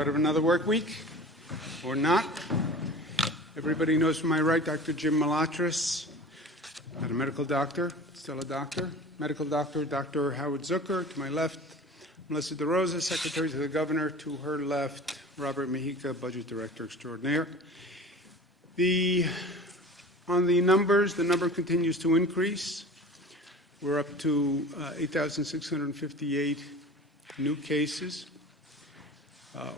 Start of another work week, or not. Everybody knows from my right, Dr. Jim Malatras, not a medical doctor, still a doctor. Medical doctor, Dr. Howard Zucker. To my left, Melissa DeRosa, Secretary to the Governor. To her left, Robert Mejica, Budget Director Extraordinaire. On the numbers, the number continues to increase. We're up to 8,658 new cases.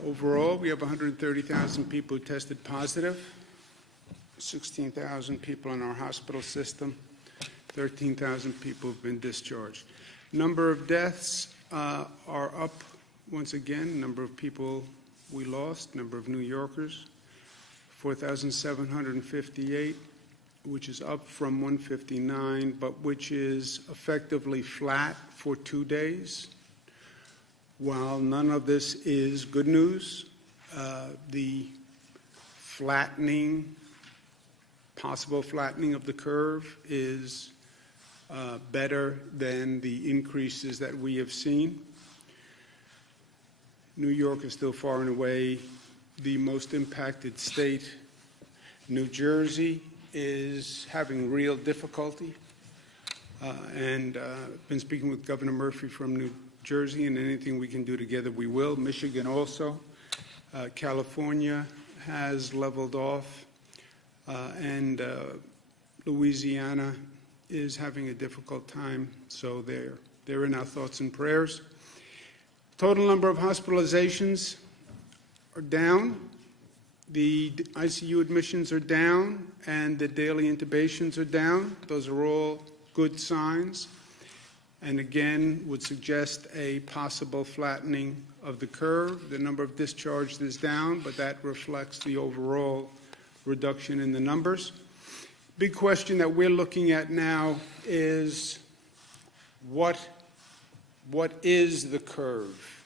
Overall, we have 130,000 people who tested positive, 16,000 people in our hospital system, 13,000 people have been discharged. Number of deaths are up once again. Number of people we lost, number of New Yorkers, 4,758, which is up from 159, but which is effectively flat for 2 days. While none of this is good news, the possible flattening of the curve is better than the increases that we have seen. New York is still far and away the most impacted state. New Jersey is having real difficulty, and been speaking with Governor Murphy from New Jersey, and anything we can do together we will. Michigan also. California has leveled off, and Louisiana is having a difficult time, so they're in our thoughts and prayers. Total number of hospitalizations are down. The ICU admissions are down, and the daily intubations are down. Those are all good signs, and again would suggest a possible flattening of the curve. The number of discharged is down, but that reflects the overall reduction in the numbers. Big question that we're looking at now is what is the curve?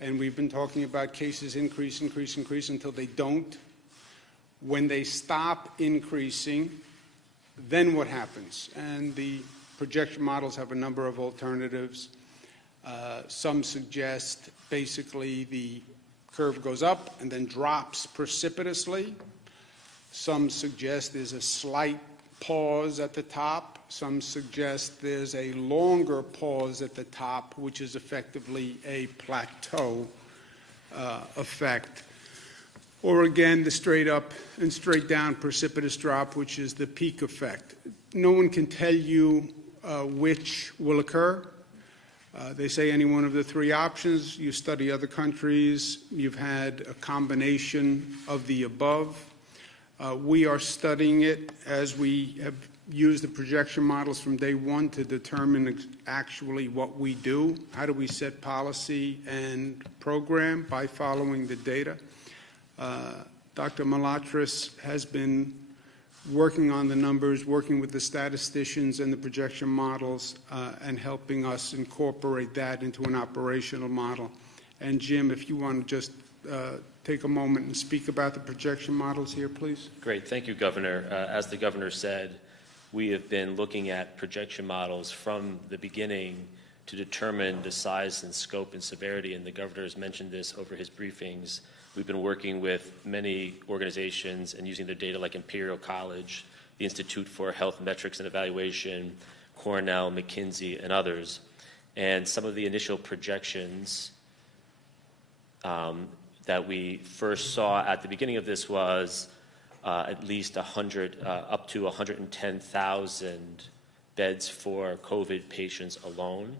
And we've been talking about cases increase until they don't. When they stop increasing, then what happens? And the projection models have a number of alternatives. Some suggest basically the curve goes up and then drops precipitously. Some suggest there's a slight pause at the top. Some suggest there's a longer pause at the top, which is effectively a plateau effect. Or again, the straight up and straight down precipitous drop, which is the peak effect. No one can tell you which will occur. They say any one of the three options. You study other countries, you've had a combination of the above. We are studying it as we have used the projection models from day one to determine actually what we do. How do we set policy and program? By following the data. Dr. Malatras has been working on the numbers, working with the statisticians and the projection models, and helping us incorporate that into an operational model. And Jim, if you want to just take a moment and speak about the projection models here, please. Great. Thank you, Governor. As the Governor said, we have been looking at projection models from the beginning to determine the size and scope and severity, and the Governor has mentioned this over his briefings. We've been working with many organizations and using their data like Imperial College, the Institute for Health Metrics and Evaluation, Cornell, McKinsey, and others. And some of the initial projections that we first saw at the beginning of this was at least 100, up to 110,000 beds for COVID patients alone.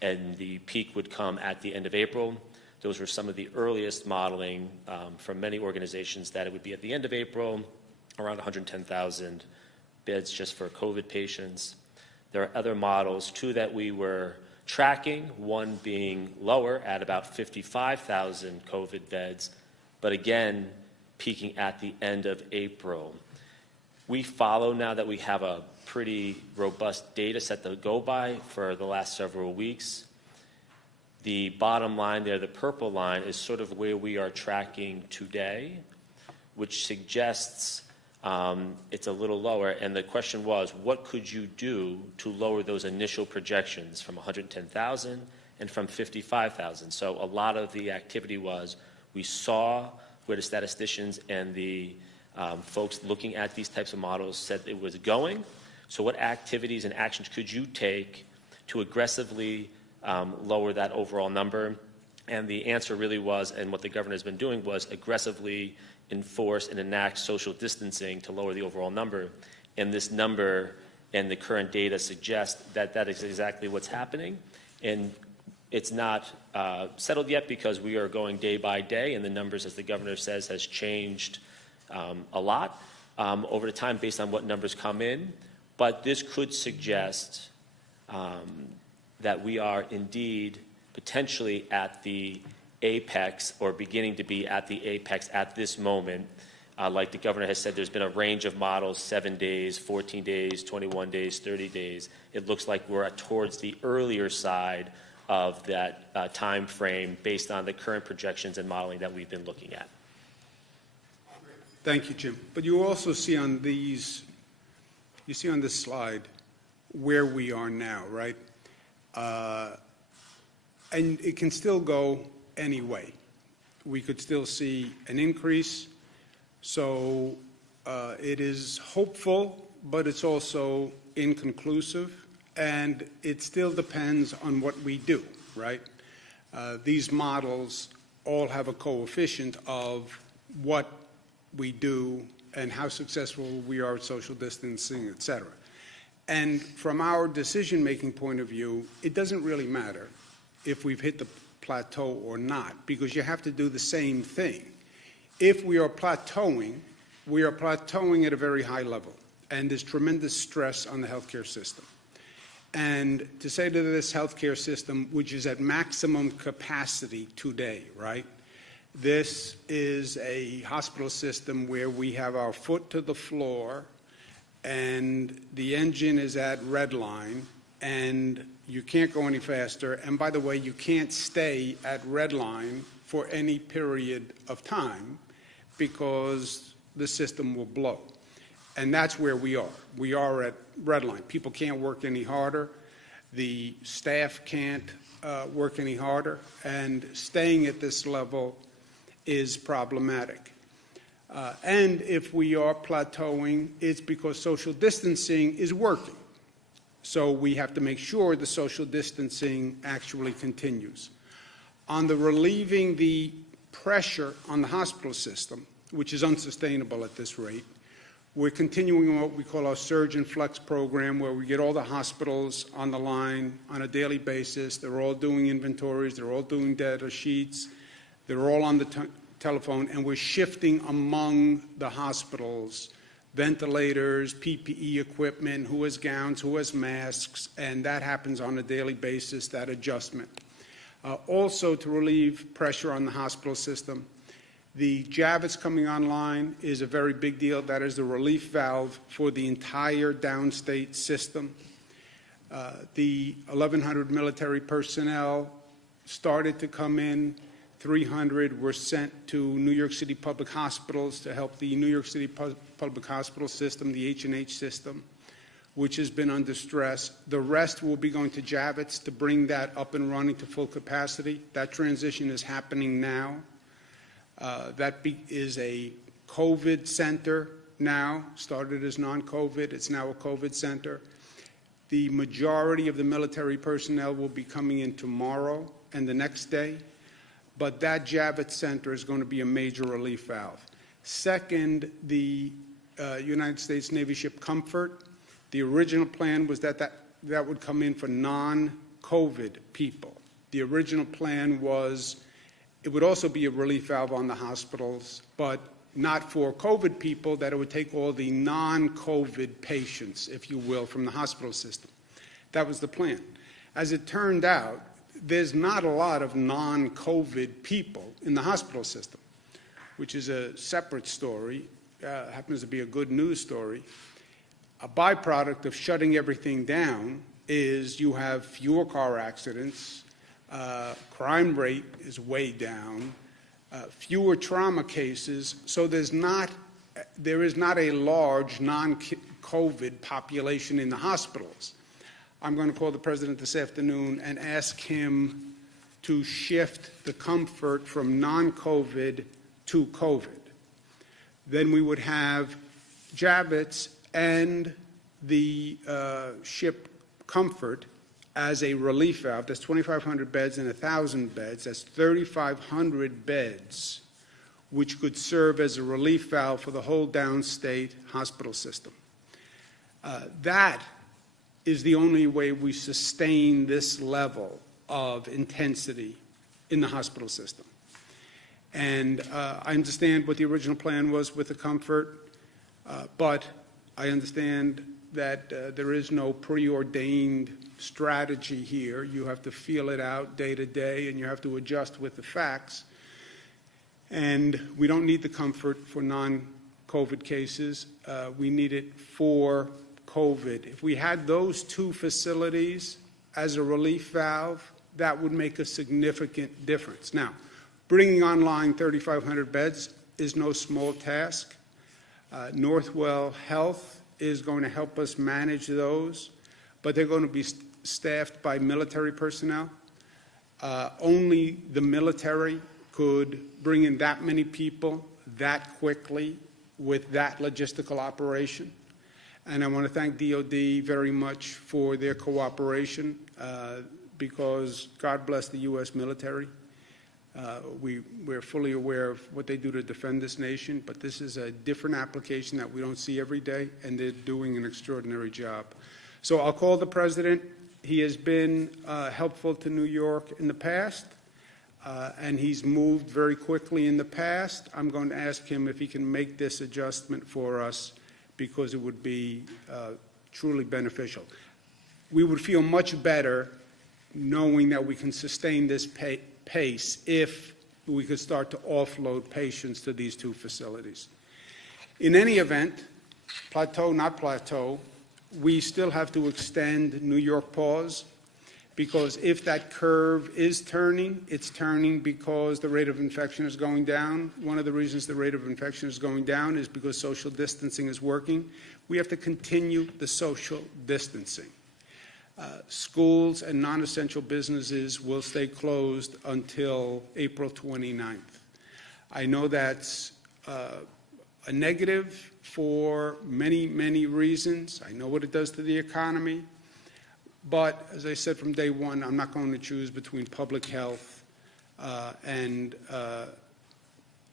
And the peak would come at the end of April. Those were some of the earliest modeling from many organizations, that it would be at the end of April, around 110,000 beds just for COVID patients. There are other models, too, that we were tracking, one being lower at about 55,000 COVID beds, but again, peaking at the end of April. We follow now that we have a pretty robust data set to go by for the last several weeks. The bottom line there, the purple line, is sort of where we are tracking today, which suggests it's a little lower. And the question was, what could you do to lower those initial projections from 110,000 and from 55,000? So a lot of the activity was, We saw where the statisticians and the folks looking at these types of models said it was going. So what activities and actions could you take to aggressively lower that overall number? And the answer really was, and what the governor has been doing, was aggressively enforce and enact social distancing to lower the overall number. And this number and the current data suggest that that is exactly what's happening. And it's not settled yet because we are going day by day, and the numbers, as the governor says, has changed a lot over the time based on what numbers come in. But this could suggest that we are indeed potentially at the apex, or beginning to be at the apex at this moment. Like the governor has said, there's been a range of models, 7 days, 14 days, 21 days, 30 days. It looks like we're towards the earlier side of that time frame based on the current projections and modeling that we've been looking at. Thank you, Jim. But you also see on these, you see on this slide where we are now, right? And it can still go any way. We could still see an increase. So it is hopeful, but it's also inconclusive. And it still depends on what we do, right? These models all have a coefficient of what we do and how successful we are at social distancing, et cetera. And from our decision-making point of view, it doesn't really matter if we've hit the plateau or not, because you have to do the same thing. If we are plateauing at a very high level, and there's tremendous stress on the healthcare system. And to say to this healthcare system, which is at maximum capacity today, right? This is a hospital system where we have our foot to the floor and the engine is at red line and you can't go any faster. And by the way, you can't stay at red line for any period of time because the system will blow. And that's where we are. We are at red line. People can't work any harder. The staff can't work any harder. And staying at this level is problematic. And if we are plateauing, it's because social distancing is working. So we have to make sure the social distancing actually continues. On the relieving the pressure on the hospital system, which is unsustainable at this rate, we're continuing what we call our Surge and Flex program, where we get all the hospitals on the line on a daily basis. They're all doing inventories. They're all doing data sheets. They're all on the telephone, and we're shifting among the hospitals, ventilators, PPE equipment, who has gowns, who has masks, and that happens on a daily basis, that adjustment. Also, to relieve pressure on the hospital system, the Javits coming online is a very big deal. That is the relief valve for the entire downstate system. The 1,100 military personnel started to come in. 300 were sent to New York City public hospitals to help the New York City public hospital system, the H&H system, which has been under stress. The rest will be going to Javits to bring that up and running to full capacity. That transition is happening now. That is a COVID center now, started as non-COVID. It's now a COVID center. The majority of the military personnel will be coming in tomorrow and the next day. But that Javits Center is going to be a major relief valve. Second, the United States Navy ship Comfort. The original plan was that would come in for non-COVID people. The original plan was it would also be a relief valve on the hospitals, but not for COVID people, that it would take all the non-COVID patients, if you will, from the hospital system. That was the plan. As it turned out, there's not a lot of non-COVID people in the hospital system, which is a separate story, happens to be a good news story. A byproduct of shutting everything down is you have fewer car accidents, crime rate is way down, fewer trauma cases, so there is not a large non-COVID population in the hospitals. I'm going to call the president this afternoon and ask him to shift the comfort from non-COVID to COVID. Then we would have Javits and the ship Comfort as a relief valve. That's 2,500 beds and 1,000 beds. That's 3,500 beds, which could serve as a relief valve for the whole downstate hospital system. That is the only way we sustain this level of intensity in the hospital system. And I understand what the original plan was with the Comfort, but I understand that there is no preordained strategy here. You have to feel it out day to day, and you have to adjust with the facts. And we don't need the Comfort for non-COVID cases. We need it for COVID. If we had those two facilities as a relief valve, that would make a significant difference. Now, bringing online 3,500 beds is no small task. Northwell Health is going to help us manage those, but they're going to be staffed by military personnel. Only the military could bring in that many people that quickly with that logistical operation. And I want to thank DOD very much for their cooperation because God bless the U.S. military. We're fully aware of what they do to defend this nation, but this is a different application that we don't see every day, and they're doing an extraordinary job. So I'll call the president. He has been helpful to New York in the past, and he's moved very quickly in the past. I'm going to ask him if he can make this adjustment for us because it would be truly beneficial. We would feel much better knowing that we can sustain this pace if we could start to offload patients to these two facilities. In any event, plateau, not plateau, we still have to extend New York pause because if that curve is turning, it's turning because the rate of infection is going down. One of the reasons the rate of infection is going down is because social distancing is working. We have to continue the social distancing. Schools and non-essential businesses will stay closed until April 29th. I know that's a negative for many, many reasons. I know what it does to the economy. But as I said from day one, I'm not going to choose between public health and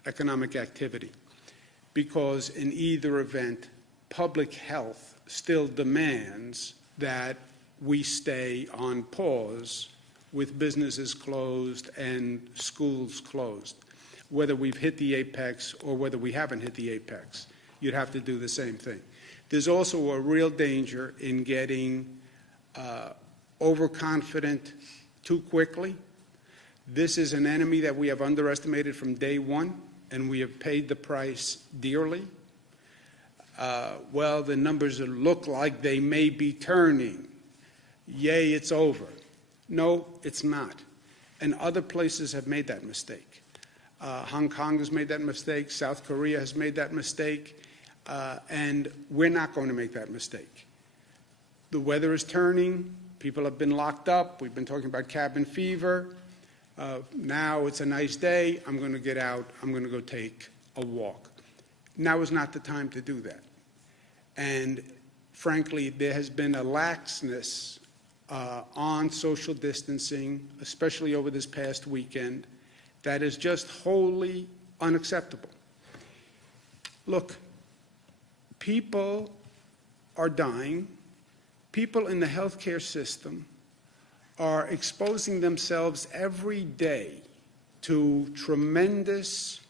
economic activity because in either event, public health still demands that we stay on pause with businesses closed and schools closed. Whether we've hit the apex or whether we haven't hit the apex, you'd have to do the same thing. There's also a real danger in getting overconfident too quickly. This is an enemy that we have underestimated from day one, and we have paid the price dearly. Well, the numbers look like they may be turning. Yay, it's over. No, it's not. And other places have made that mistake. Hong Kong has made that mistake. South Korea has made that mistake. And we're not going to make that mistake. The weather is turning. People have been locked up. We've been talking about cabin fever. Now it's a nice day. I'm going to get out. I'm going to go take a walk. Now is not the time to do that. And frankly, there has been a laxness on social distancing, especially over this past weekend, that is just wholly unacceptable. Look, people are dying. People in the healthcare system are exposing themselves every day to tremendous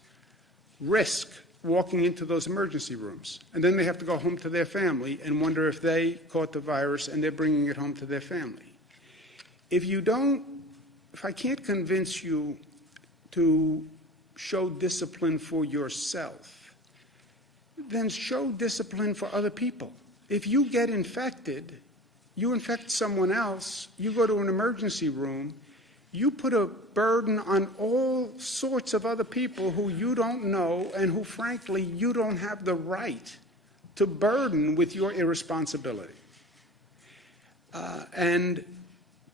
risk walking into those emergency rooms. And then they have to go home to their family and wonder if they caught the virus and they're bringing it home to their family. If I can't convince you to show discipline for yourself, then show discipline for other people. If you get infected, you infect someone else, you go to an emergency room, you put a burden on all sorts of other people who you don't know and who, frankly, you don't have the right to burden with your irresponsibility. And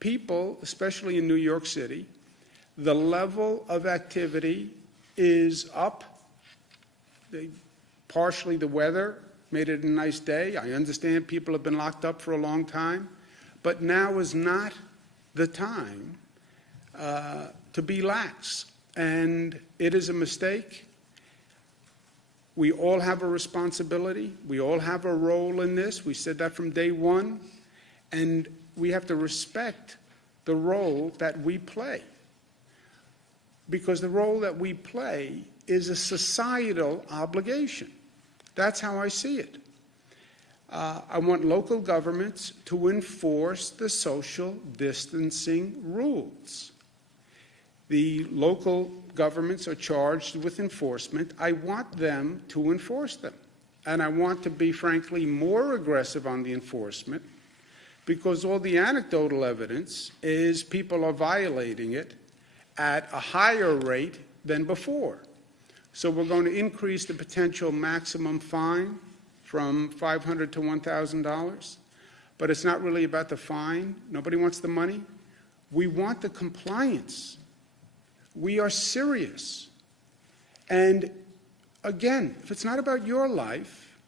people, especially in New York City, The level of activity is up. Partially the weather made it a nice day. I understand people have been locked up for a long time, but now is not the time to be lax. And it is a mistake. We all have a responsibility. We all have a role in this. We said that from day one. And we have to respect the role that we play. Because the role that we play is a societal obligation. That's how I see it. I want local governments to enforce the social distancing rules. The local governments are charged with enforcement. I want them to enforce them. And I want to be, frankly, more aggressive on the enforcement, because all the anecdotal evidence is people are violating it at a higher rate than before. So we're going to increase the potential maximum fine from $500 to $1,000. But it's not really about the fine. Nobody wants the money. We want the compliance. We are serious. And again, if it's not about your life,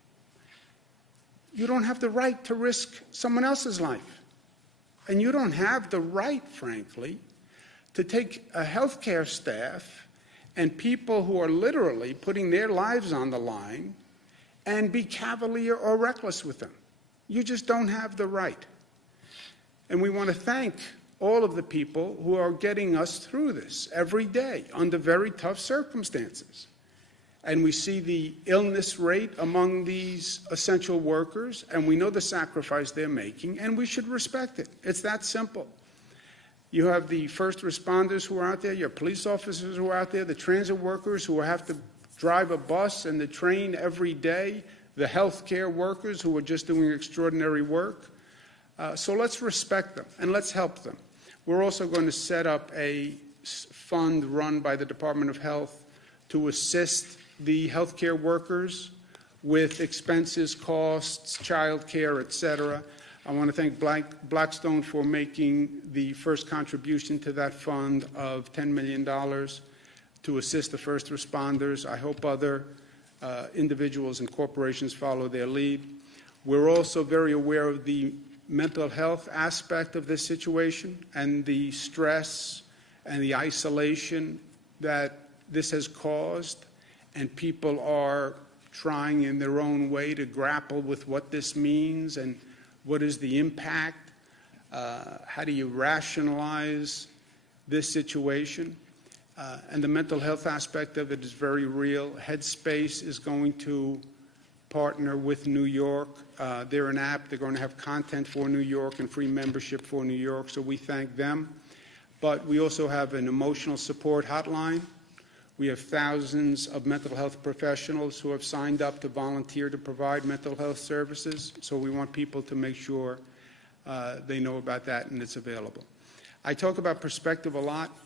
you don't have the right to risk someone else's life. And you don't have the right, frankly, to take a healthcare staff and people who are literally putting their lives on the line and be cavalier or reckless with them. You just don't have the right. And we want to thank all of the people who are getting us through this every day under very tough circumstances. And we see the illness rate among these essential workers, and we know the sacrifice they're making, and we should respect it. It's that simple. You have the first responders who are out there, your police officers who are out there, the transit workers who have to drive a bus and the train every day, the healthcare workers who are just doing extraordinary work. So let's respect them and let's help them. We're also going to set up a fund run by the Department of Health to assist the healthcare workers with expenses, costs, child care, et cetera. I want to thank Blackstone for making the first contribution to that fund of $10 million to assist the first responders. I hope other individuals and corporations follow their lead. We're also very aware of the mental health aspect of this situation and the stress and the isolation that this has caused, and people are trying in their own way to grapple with what this means and what is the impact, how do you rationalize this situation. And the mental health aspect of it is very real. Headspace is going to partner with New York. They're an app. They're going to have content for New York and free membership for New York, so we thank them. But we also have an emotional support hotline. We have thousands of mental health professionals who have signed up to volunteer to provide mental health services, so we want people to make sure they know about that and it's available. I talk about perspective a lot,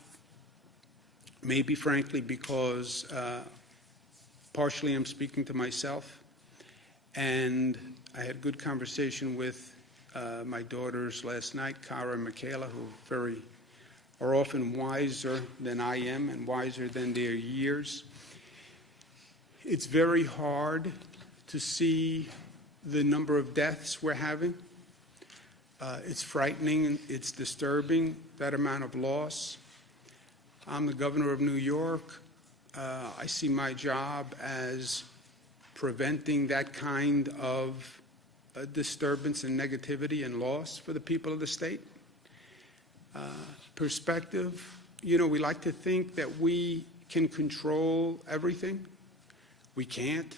maybe frankly because partially I'm speaking to myself, and I had a good conversation with my daughters last night, Cara and Michaela, who are often wiser than I am and wiser than their years. It's very hard to see the number of deaths we're having. It's frightening and it's disturbing, that amount of loss. I'm the governor of New York. I see my job as preventing that kind of disturbance and negativity and loss for the people of the state. Perspective, we like to think that we can control everything. We can't.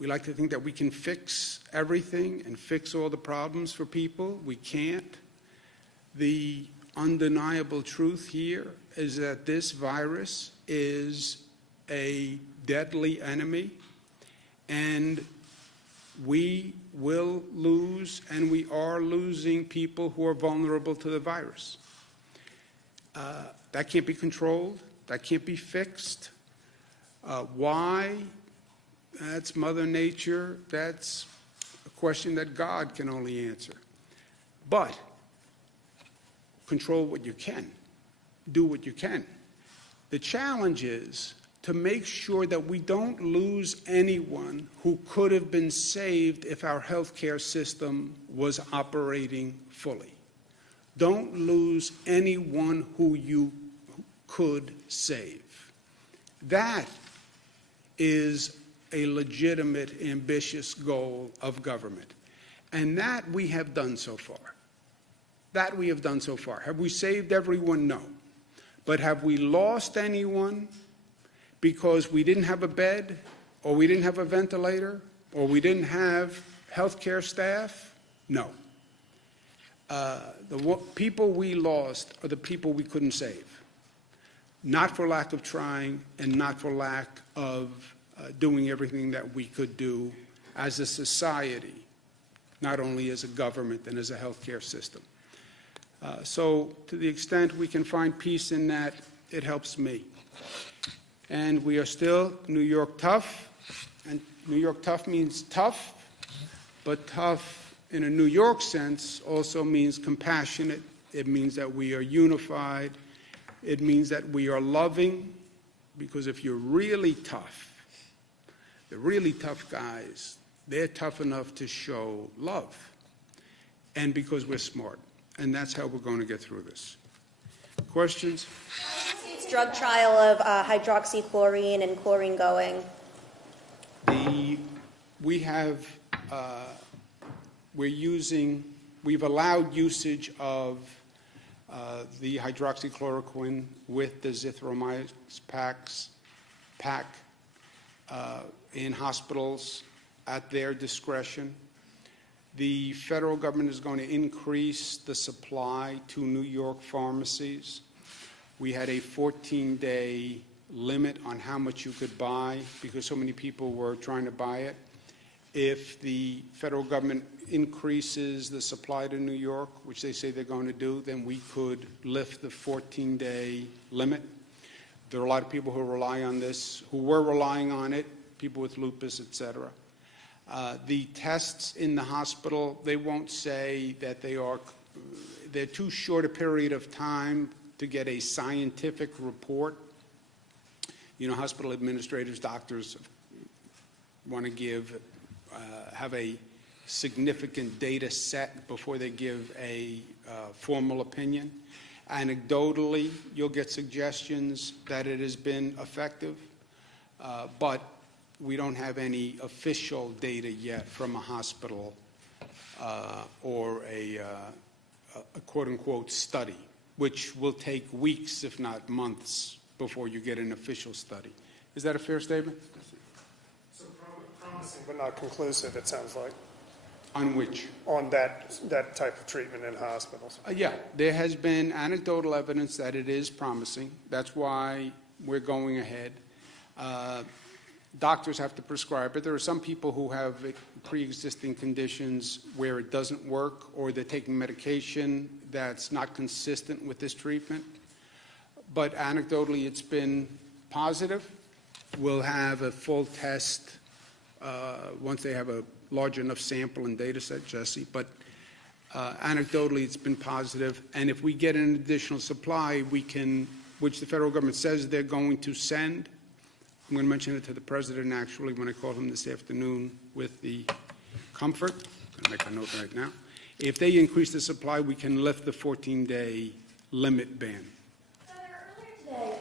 We like to think that we can fix everything and fix all the problems for people. We can't. The undeniable truth here is that this virus is a deadly enemy, and we will lose, and we are losing people who are vulnerable to the virus. That can't be controlled. That can't be fixed. Why? That's Mother Nature. That's a question that God can only answer. But control what you can. do what you can. The challenge is to make sure that we don't lose anyone who could have been saved if our healthcare system was operating fully. Don't lose anyone who you could save. That is a legitimate, ambitious goal of government. And that we have done so far. That we have done so far. Have we saved everyone? No. But have we lost anyone because we didn't have a bed, or we didn't have a ventilator, or we didn't have healthcare staff? No. The people we lost are the people we couldn't save. Not for lack of trying and not for lack of doing everything that we could do as a society, not only as a government and as a healthcare system. So to the extent we can find peace in that, it helps me. And we are still New York tough, and New York tough means tough, but tough in a New York sense also means compassionate. It means that we are unified. It means that we are loving, because if you're really tough, the really tough guys, they're tough enough to show love, and because we're smart. And that's how we're going to get through this. Questions? How's the state's drug trial of hydroxychloroquine and chlorine going? We've allowed usage of the hydroxychloroquine with the zithromycin pack in hospitals at their discretion. The federal government is going to increase the supply to New York pharmacies. We had a 14-day limit on how much you could buy because so many people were trying to buy it. If the federal government increases the supply to New York, which they say they're going to do, then we could lift the 14-day limit. There are a lot of people who rely on this, who were relying on it, people with lupus, et cetera. The tests in the hospital, they won't say that they're too short a period of time to get a scientific report. You know, hospital administrators, doctors want to have a significant data set before they give a formal opinion. Anecdotally, you'll get suggestions that it has been effective, but we don't have any official data yet from a hospital or a quote-unquote study, which will take weeks, if not months, before you get an official study. Is that a fair statement? So promising but not conclusive, it sounds like. On which? On that type of treatment in hospitals. Yeah, there has been anecdotal evidence that it is promising. That's why we're going ahead. Doctors have to prescribe it. There are some people who have pre-existing conditions where it doesn't work, or they're taking medication that's not consistent with this treatment. But anecdotally, it's been positive. We'll have a full test once they have a large enough sample and data set, Jesse. But anecdotally, it's been positive. And if we get an additional supply, we can, which the federal government says they're going to send. I'm going to mention it to the president, actually, when I call him this afternoon with the comfort. I'm going to make a note right now. If they increase the supply, we can lift the 14-day limit ban. Earlier today,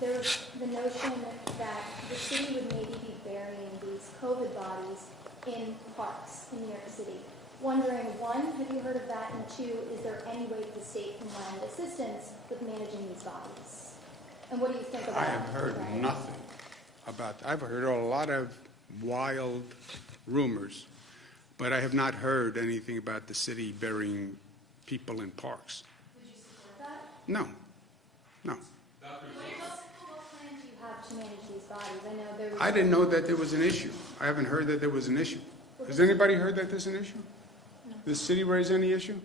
there was the notion that the city would maybe be burying these COVID bodies in parks in New York City. Wondering, one, have you heard of that? And two, is there any way the state can lend assistance with managing these bodies? And what do you think about that? I have heard nothing about that. I've heard a lot of wild rumors, but I have not heard anything about the city burying people in parks. Would you support that? No. What plans do you have to manage these bodies? I know there was... I didn't know that there was an issue. I haven't heard that there was an issue. Has anybody heard that there's an issue? No. Does the city raise any issue?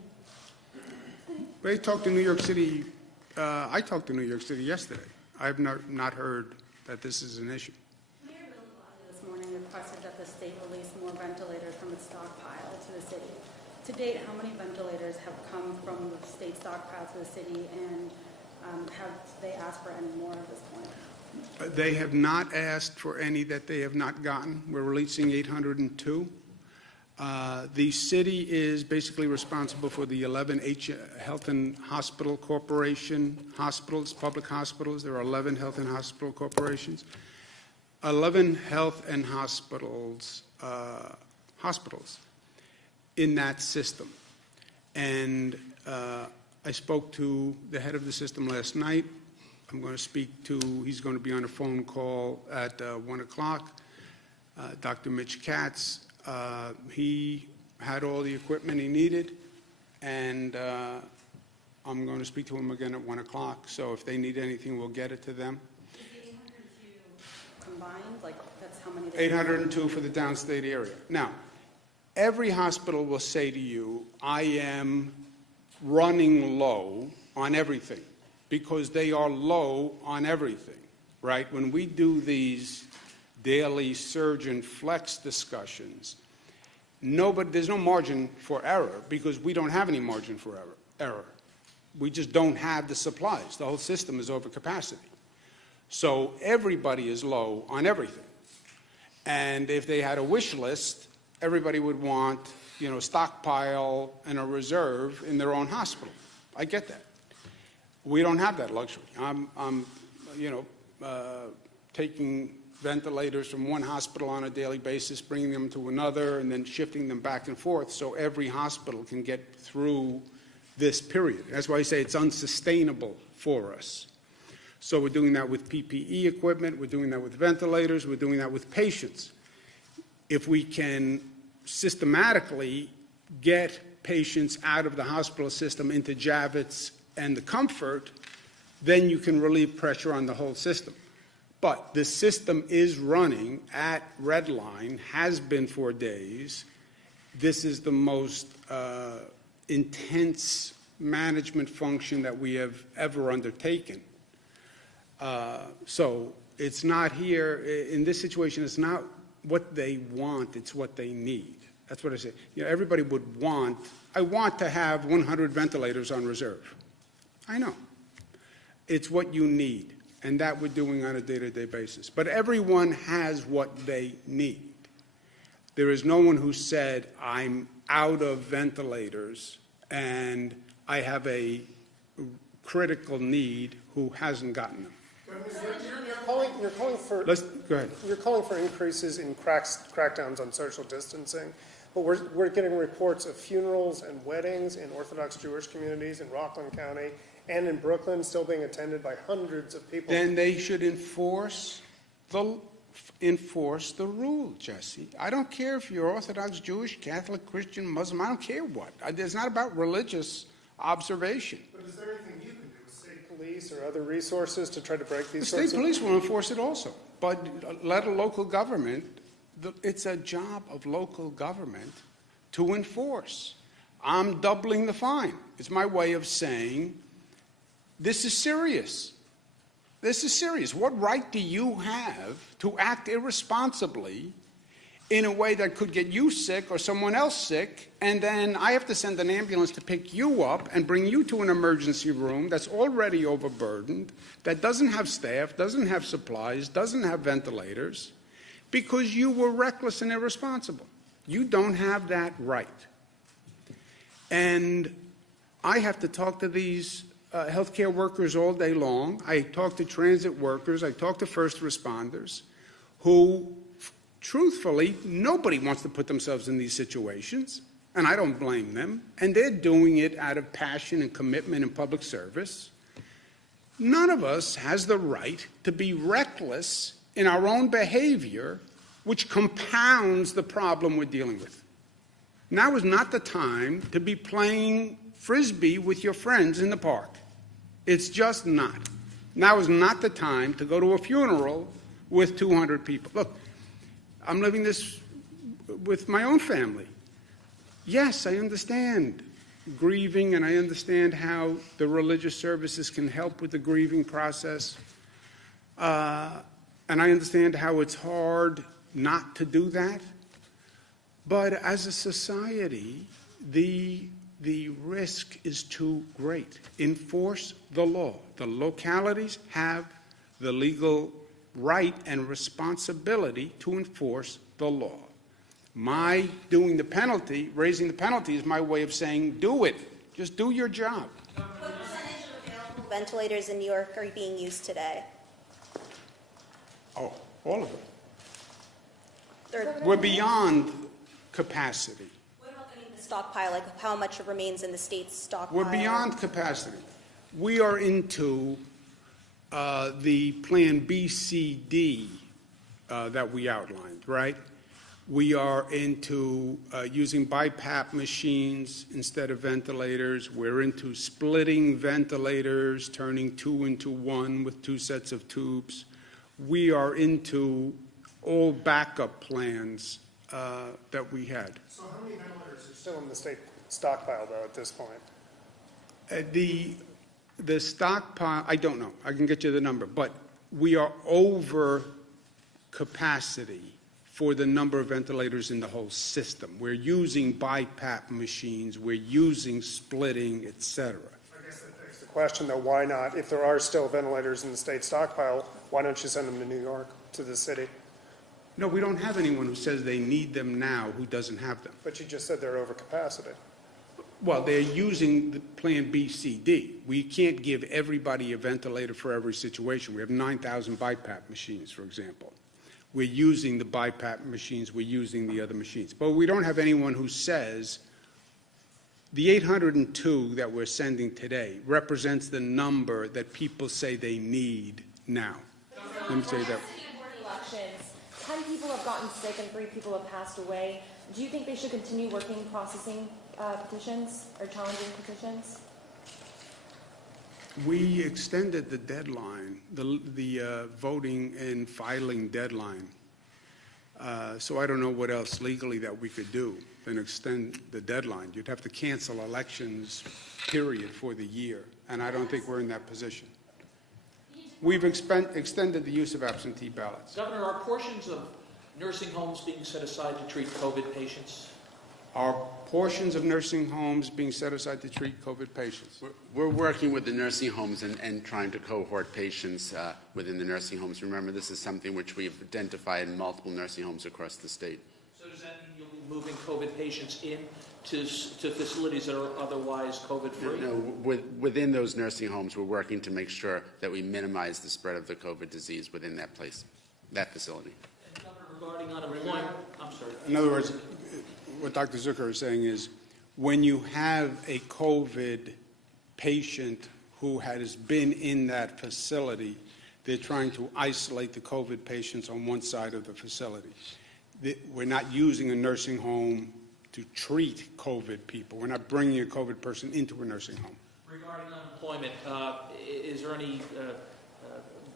They talked to New York City. I talked to New York City yesterday. I have not heard that this is an issue. Mayor Bill de Blasio this morning requested that the state release more ventilators from its stockpile to the city. To date, how many ventilators have come from the state stockpile to the city, and Have they asked for any more at this point? They have not asked for any that they have not gotten. We're releasing 802. The city is basically responsible for the 11 Health and Hospital Corporation hospitals, public hospitals. There are 11 health and hospital corporations. 11 health and hospitals in that system. And I spoke to the head of the system last night. I'm going to he's going to be on a phone call at 1 o'clock, Dr. Mitch Katz. He had all the equipment he needed, and I'm going to speak to him again at 1 o'clock. So if they need anything, we'll get it to them. Is the 802 combined? Like, that's how many? 802 for the downstate area. Now, every hospital will say to you, I am running low on everything, because they are low on everything, right? When we do these daily surgeon flex discussions, there's no margin for error, because we don't have any margin for error. We just don't have the supplies. The whole system is over capacity. So everybody is low on everything. And if they had a wish list, everybody would want, stockpile and a reserve in their own hospital. I get that. We don't have that luxury. I'm taking ventilators from one hospital on a daily basis, bringing them to another, and then shifting them back and forth so every hospital can get through this period. That's why I say it's unsustainable for us. So we're doing that with PPE equipment, we're doing that with ventilators, we're doing that with patients. If we can systematically get patients out of the hospital system into Javits and the comfort, then you can relieve pressure on the whole system. But the system is running at red line, has been for days. This is the most intense management function that we have ever undertaken. So it's not here, in this situation, it's not what they want, it's what they need. That's what I say. Everybody would want, I want to have 100 ventilators on reserve. I know. It's what you need, and that we're doing on a day-to-day basis. But everyone has what they need. There is no one who said, I'm out of ventilators and I have a critical need who hasn't gotten them. You're calling for. Go ahead. You're calling for increases in crackdowns on social distancing, but we're getting reports of funerals and weddings in Orthodox Jewish communities in Rockland County and in Brooklyn still being attended by hundreds of people. Then they should enforce the rule, Jesse. I don't care if you're Orthodox Jewish, Catholic, Christian, Muslim. I don't care what. It's not about religious observation. But is there anything you can do with state police or other resources to try to break these? The state police will enforce it also, but let a local government. It's a job of local government to enforce. I'm doubling the fine. It's my way of saying this is serious. This is serious. What right do you have to act irresponsibly in a way that could get you sick or someone else sick, and then I have to send an ambulance to pick you up and bring you to an emergency room that's already overburdened, that doesn't have staff, doesn't have supplies, doesn't have ventilators, because you were reckless and irresponsible. You don't have that right. And I have to talk to these healthcare workers all day long. I talk to transit workers. I talk to first responders who, truthfully, nobody wants to put themselves in these situations, and I don't blame them. And they're doing it out of passion and commitment and public service. None of us has the right to be reckless in our own behavior, which compounds the problem we're dealing with. Now is not the time to be playing Frisbee with your friends in the park. It's just not. Now is not the time to go to a funeral with 200 people. Look, I'm living this with my own family. Yes, I understand grieving, and I understand how the religious services can help with the grieving process. And I understand how it's hard not to do that. But as a society, the the risk is too great. Enforce the law. The localities have the legal right and responsibility to enforce the law. My doing the penalty, raising the penalty, is my way of saying, do it. Just do your job. What percentage of available ventilators in New York are being used today? Oh, all of it. They're- We're beyond capacity. What about the stockpile? Like how much remains in the state's stockpile? We're beyond capacity. We are into the Plan B, C, D that we outlined, right? We are into using BiPAP machines instead of ventilators. We're into splitting ventilators, turning 2 into 1 with 2 sets of tubes. We are into all backup plans that we had. So how many ventilators are still in the state stockpile, though, at this point? The stockpile, I don't know. I can get you the number, but we are over capacity for the number of ventilators in the whole system. We're using BiPAP machines, we're using splitting, et cetera. I guess that begs the question, though, why not, if there are still ventilators in the state stockpile, why don't you send them to New York, to the city? No, we don't have anyone who says they need them now who doesn't have them. But you just said they're over capacity. Well, they're using the Plan B, C, D. We can't give everybody a ventilator for every situation. We have 9,000 BiPAP machines, for example. We're using the BiPAP machines, we're using the other machines. But we don't have anyone who says the 802 that we're sending today represents the number that people say they need now. Let me say that. Elections, 10 people have gotten sick and 3 people have passed away. Do you think they should continue working processing petitions or challenging petitions? We extended the deadline, the voting and filing deadline. So I don't know what else legally that we could do than extend the deadline. You'd have to cancel elections, period, for the year, and I don't think we're in that position. We've extended the use of absentee ballots. Governor, are portions of nursing homes being set aside to treat COVID patients? Are portions of nursing homes being set aside to treat COVID patients? We're working with the nursing homes and trying to cohort patients within the nursing homes. Remember, this is something which we've identified in multiple nursing homes across the state. So does that mean you'll be moving COVID patients in to facilities that are otherwise COVID-free? No, within those nursing homes, we're working to make sure that we minimize the spread of the COVID disease within that place, that facility. And Governor, regarding unemployment, I'm sorry. In other words, what Dr. Zucker is saying is when you have a COVID patient who has been in that facility, they're trying to isolate the COVID patients on one side of the facility. We're not using a nursing home to treat COVID people. We're not bringing a COVID person into a nursing home. Regarding unemployment, is there any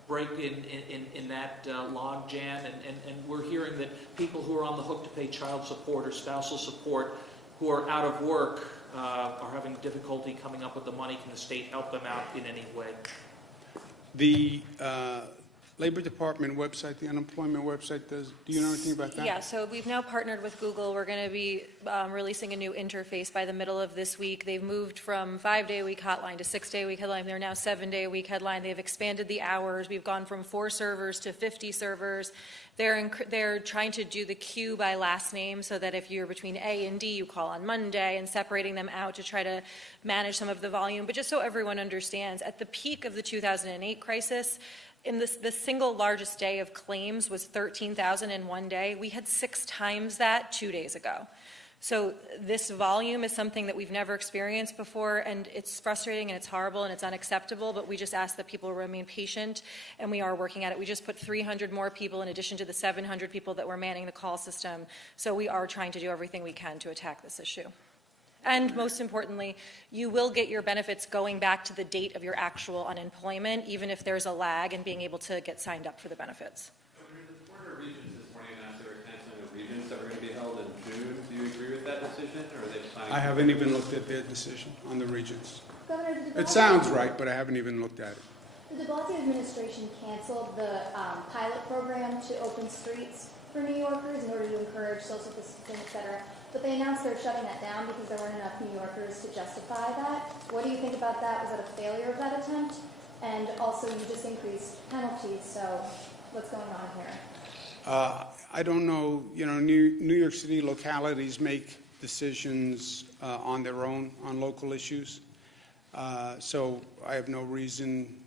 break in that log jam? And we're hearing that people who are on the hook to pay child support or spousal support who are out of work are having difficulty coming up with the money. Can the state help them out in any way? The Labor Department website, the unemployment website, do you know anything about that? Yeah, so we've now partnered with Google. We're going to be releasing a new interface by the middle of this week. They've moved from 5-day-a-week hotline to 6-day-a-week headline. They're now 7-day-a-week headline. They've expanded the hours. We've gone from 4 servers to 50 servers. They're trying to do the queue by last name so that if you're between A and D, you call on Monday, and separating them out to try to manage some of the volume. But just so everyone understands, at the peak of the 2008 crisis, in the single largest day of claims was 13,000 in one day. We had 6 times that 2 days ago. So this volume is something that we've never experienced before, and it's frustrating and it's horrible and it's unacceptable, but we just ask that people remain patient, and we are working at it. We just put 300 more people in addition to the 700 people that were manning the call system. So we are trying to do everything we can to attack this issue. And most importantly, you will get your benefits going back to the date of your actual unemployment, even if there's a lag in being able to get signed up for the benefits. The Board of Regents this morning announced they were canceling the Regents that were going to be held in June. Do you agree with that decision, or are they planning? I haven't even looked at their decision on the Regents. Governor, It sounds right, but I haven't even looked at it. The de Blasio administration canceled the pilot program to open streets for New Yorkers in order to encourage social distancing, et cetera. But they announced they're shutting that down because there weren't enough New Yorkers to justify that. What do you think about that? Was that a failure of that attempt? And also, you just increased penalties, so what's going on here? I don't know. You know, New York City localities make decisions on their own on local issues. So I have no reason.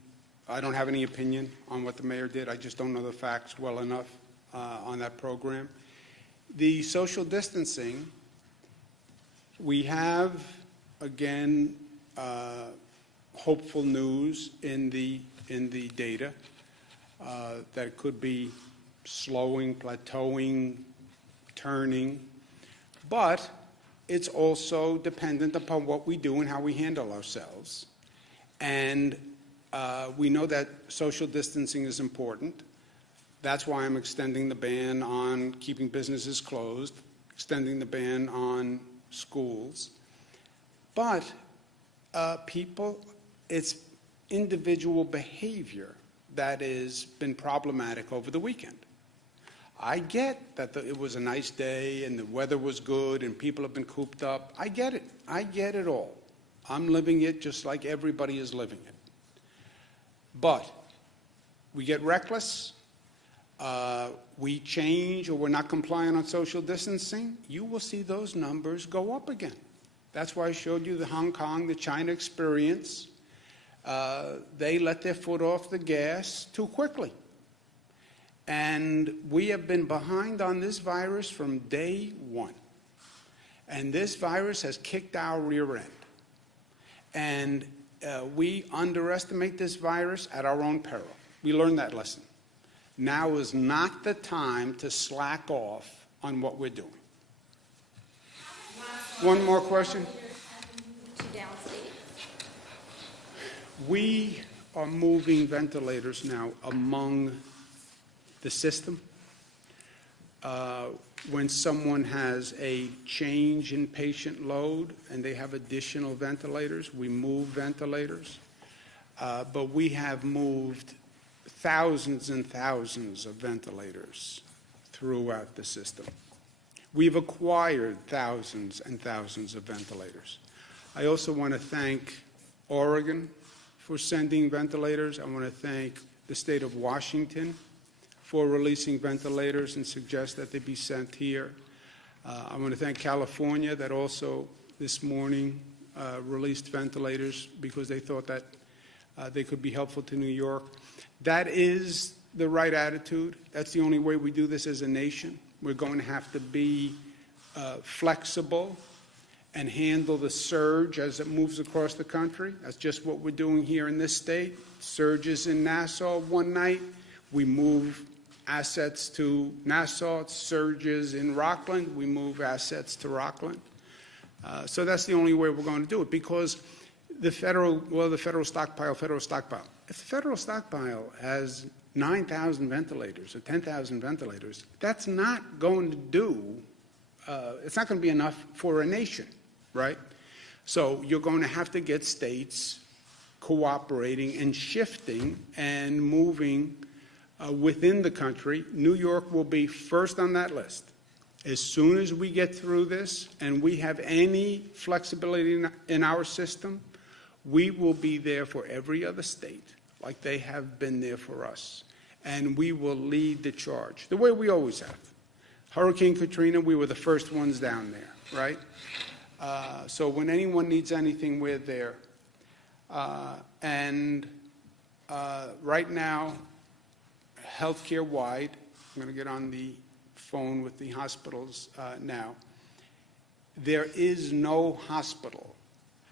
I don't have any opinion on what the mayor did. I just don't know the facts well enough on that program. The social distancing, we have, again, hopeful news in the data that it could be slowing, plateauing, turning, but it's also dependent upon what we do and how we handle ourselves. And we know that social distancing is important. That's why I'm extending the ban on keeping businesses closed, extending the ban on schools. But people, it's individual behavior that has been problematic over the weekend. I get that it was a nice day and the weather was good and people have been cooped up. I get it. I get it all. I'm living it just like everybody is living it. But we get reckless, we change, or we're not compliant on social distancing, you will see those numbers go up again. That's why I showed you the Hong Kong, the China experience. They let their foot off the gas too quickly. And we have been behind on this virus from day one. And this virus has kicked our rear end. And we underestimate this virus at our own peril. We learned that lesson. Now is not the time to slack off on what we're doing. One more question. We are moving ventilators now among the system. When someone has a change in patient load and they have additional ventilators, we move ventilators. But we have moved thousands and thousands of ventilators throughout the system. We've acquired thousands and thousands of ventilators. I also want to thank Oregon for sending ventilators. I want to thank the state of Washington for releasing ventilators and suggest that they be sent here. I want to thank California that also this morning released ventilators because they thought that they could be helpful to New York. That is the right attitude. That's the only way we do this as a nation. We're going to have to be flexible and handle the surge as it moves across the country. That's just what we're doing here in this state. Surges in Nassau one night. We move assets to Nassau. Surges in Rockland. We move assets to Rockland. So that's the only way we're going to do it because the federal stockpile. If the federal stockpile has 9,000 ventilators or 10,000 ventilators, that's not going to do, it's not going to be enough for a nation, right? So you're going to have to get states cooperating and shifting and moving within the country. New York will be first on that list. As soon as we get through this and we have any flexibility in our system, we will be there for every other state like they have been there for us. And we will lead the charge, the way we always have. Hurricane Katrina, we were the first ones down there, right? So when anyone needs anything, we're there. And right now, healthcare-wide, I'm going to get on the phone with the hospitals now. There is no hospital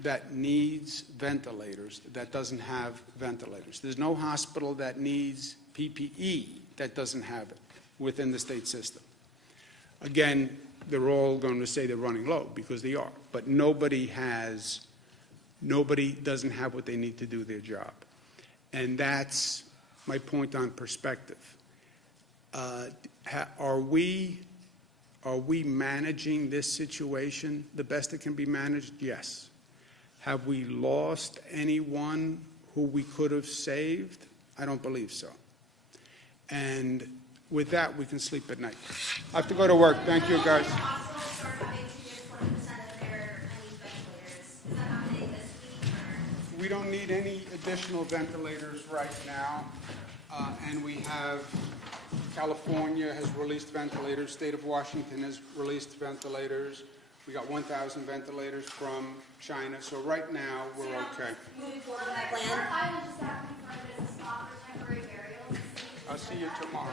that needs ventilators that doesn't have ventilators. There's no hospital that needs PPE that doesn't have it within the state system. Again, they're all going to say they're running low because they are, but nobody doesn't have what they need to do their job. And that's my point on perspective. Are we managing this situation the best it can be managed? Yes. Have we lost anyone who we could have saved? I don't believe so. And with that, we can sleep at night. I have to go to work. Thank you, guys. Hospitals are having to give 20% of their unused ventilators. Is that happening this week, or? We don't need any additional ventilators right now, and we have, California has released ventilators, state of Washington has released ventilators. We got 1,000 ventilators from China, so right now, we're okay. Moving forward with that plan? I would just have to confirm it as a spot for temporary burials. I'll see you tomorrow.